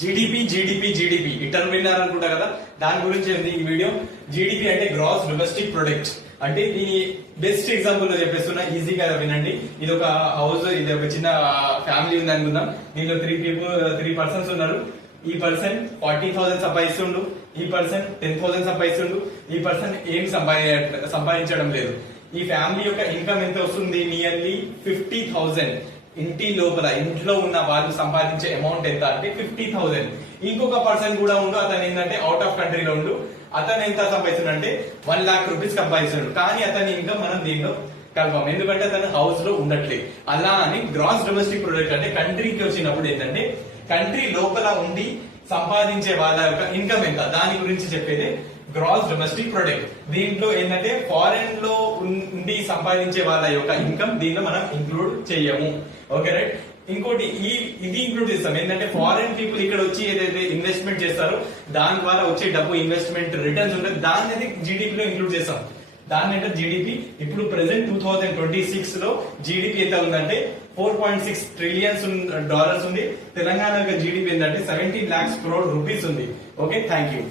GDP eater విన్నారు అనుకుంటా కదా. దాని గురించి ఏంది ఈ వీడియో. జీడిపి అంటే గ్రాస్ డొమెస్టిక్ ప్రొడక్ట్. అంటే దీని బెస్ట్ ఎగ్జాంపుల్ లో చెప్పేస్తున్నా, ఈజీగా వినండి. ఇది ఒక హౌస్, ఇది ఒక చిన్న ఫ్యామిలీ ఉంది అనుకుందాం. దీనిలో త్రీ పర్సన్స్ ఉన్నారు. ఈ పర్సన్ 40,000 సంపాదిస్తుండు, ఈ పర్సన్ 10,000 సంపాదిస్తుండు, ఈ పర్సన్ ఏం సంపాదించడం లేదు. ఈ ఫ్యామిలీ యొక్క ఇన్కమ్ ఎంత వస్తుంది? నియర్లీ 50,000. ఇంట్లో ఉన్న వాళ్ళు సంపాదించే అమౌంట్ ఎంత అంటే 50,000. ఇంకొక పర్సన్ కూడా ఉండు, అతను ఏంటంటే అవుట్ ఆఫ్ కంట్రీలో ఉండు. అతను ఎంత సంపాదిస్తున్నాడు అంటే 1 lakh రూపీస్ సంపాదిస్తున్నాడు. కానీ అతని ఇన్కమ్ మనం దీంట్లో కలపం, ఎందుకంటే అతను హౌస్ లో ఉండట్లేదు. అలా అని గ్రాస్ డొమెస్టిక్ ప్రొడక్ట్ అంటే కంట్రీకి వచ్చినప్పుడు ఏంటంటే కంట్రీ లోపల ఉండి సంపాదించే వాళ్ళ యొక్క ఇన్కమ్ ఎంత, దాని గురించి చెప్పేది గ్రాస్ డొమెస్టిక్ ప్రొడక్ట్. దీంట్లో ఏంటంటే ఫారెన్ లో ఉండి సంపాదించే వాళ్ళ యొక్క ఇన్కమ్ దీంట్లో మనం ఇంక్లూడ్ చేయము. Okay right. ఇంకోటి ఇది ఇంక్లూడ్ చేస్తాం ఏంటంటే ఫారెన్ పీపుల్ ఇక్కడ వచ్చి ఏదైతే ఇన్వెస్ట్మెంట్ చేస్తారో దాని ద్వారా వచ్చే డబ్బు, ఇన్వెస్ట్మెంట్ రిటర్న్స్ ఉంటుంది, దాన్ని అయితే జీడిపిలో ఇంక్లూడ్ చేస్తాం. దాన్ని అంటే జీడిపి ఇప్పుడు ప్రెసెంట్ 2026 లో జీడిపి ఎంత ఉందంటే $4.6 ట్రిలియన్స్ డాలర్స్ ఉంది. తెలంగాణ యొక్క జీడిపి ఏంటంటే 17 lakhs crore రూపీస్ ఉంది. Okay, thank you.